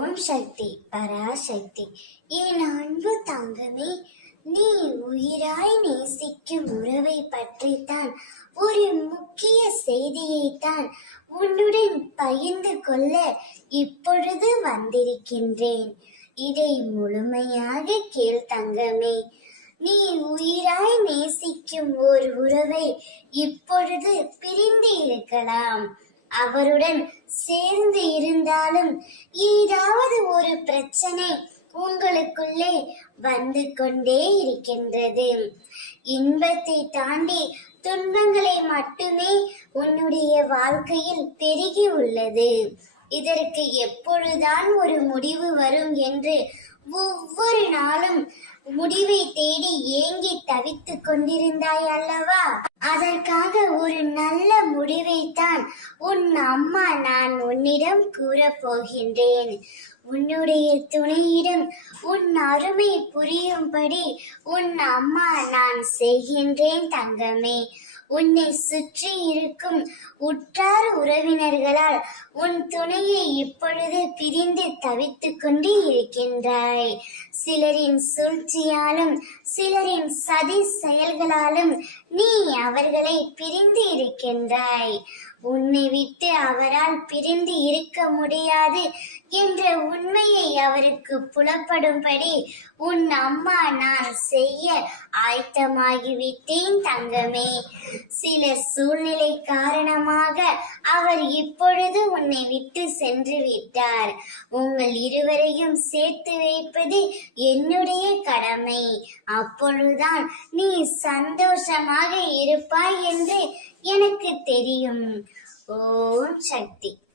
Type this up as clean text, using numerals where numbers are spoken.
ஓம் சக்தி பராசக்தி. என் அன்பு தங்கமே, நீ உயிராய் நேசிக்கும் உறவை பற்றித்தான் ஒரு முக்கிய செய்தியைத்தான் உன்னுடன் பகிர்ந்து கொள்ள இப்பொழுது வந்திருக்கின்றேன். இதை முழுமையாக கேள் தங்கமே. நீ உயிராய் நேசிக்கும் ஒரு உறவை இப்பொழுது பிரிந்து இருக்கலாம். அவருடன் சேர்ந்து இருந்தாலும் ஏதாவது ஒரு பிரச்சனை உங்களுக்குள்ளே வந்து கொண்டே இருக்கின்றது. இன்பத்தை தாண்டி துன்பங்களை மட்டுமே உன்னுடைய வாழ்க்கையில் பெருகி உள்ளது. இதற்கு எப்பொழுதுதான் ஒரு முடிவு வரும் என்று ஒவ்வொரு நாளும் முடிவை தேடி ஏங்கி தவித்துக் கொண்டிருந்தாய் அல்லவா? அதற்காக ஒரு நல்ல முடிவைத்தான் உன் அம்மா நான் உன்னிடம் கூறப் போகின்றேன். உன்னுடைய துணையிடம் உன் அருமை புரியும்படி உன் அம்மா நான் செய்கின்றேன் தங்கமே. உன்னை சுற்றி இருக்கும் உற்றார் உறவினர்களால் உன் துணையை இப்பொழுது பிரிந்து தவித்துக் கொண்டு இருக்கின்றாய். சிலரின் சூழ்ச்சியாலும் சிலரின் சதி செயல்களாலும் நீ அவர்களை பிரிந்து இருக்கின்றாய். உன்னை விட்டு அவரால் பிரிந்து இருக்க முடியாது என்ற உண்மையை அவருக்கு புலப்படும்படி உன் அம்மா நான் செய்ய ஆயத்தமாகிவிட்டேன் தங்கமே. சில சூழ்நிலை காரணமாக அவர் இப்பொழுது உன்னை விட்டு சென்று விட்டார். உங்கள் இருவரையும் சேர்த்து வைப்பது என்னுடைய கடமை. அப்பொழுதுதான் நீ சந்தோஷமாக இருப்பாய் என்று எனக்கு தெரியும். ஓம் சக்தி.